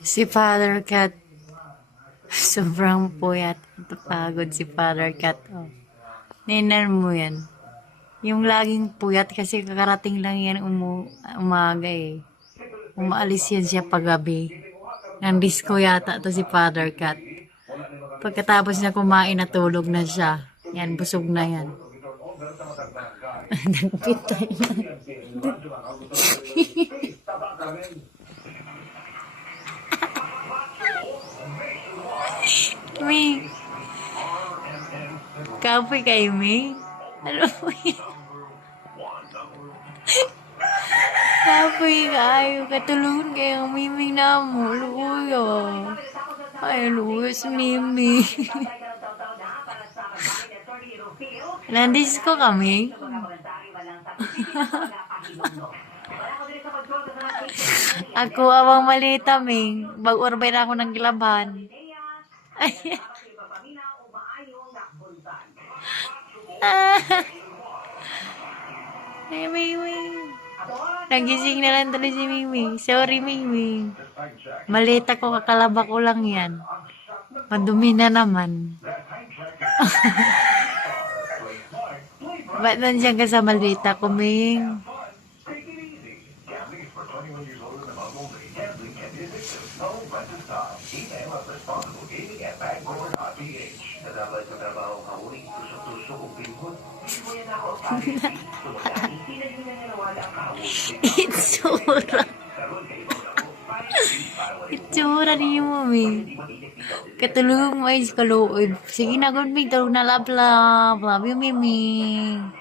Si Father Cat, sobrang puyat. Pagod si Father Cat. Oh. Ninan mo yan. Yung laging puyat kasi kakarating lang yan umaga eh. Umaalis yan siya paggabi. Ng disco yata to si Father Cat. Pagkatapos niya kumain, natulog na siya. Yan, busog na yan. Nagpitay na. May kapoy kay May. Ano po yan? Kapoy kayo. Katulungan kayo ang miming na mo. Luyo. Ay, luyo si Mimi. Nandisco kami. Ako awang malita, Ming. Bag-orbay na ako ng gilaban. Ay. Ay, Ming. Nagising na lang tuloy si Ming. Sorry, Ming. Malita ko, kakalaba ko lang yan. Madumi na naman. Ba't nandiyan ka sa malita ko, Ming? Itsura. Itsura niyo mo, Ming. Katulong mo ay kaloob. Sige na, good, Ming. Tulog na, love. Love you, Ming.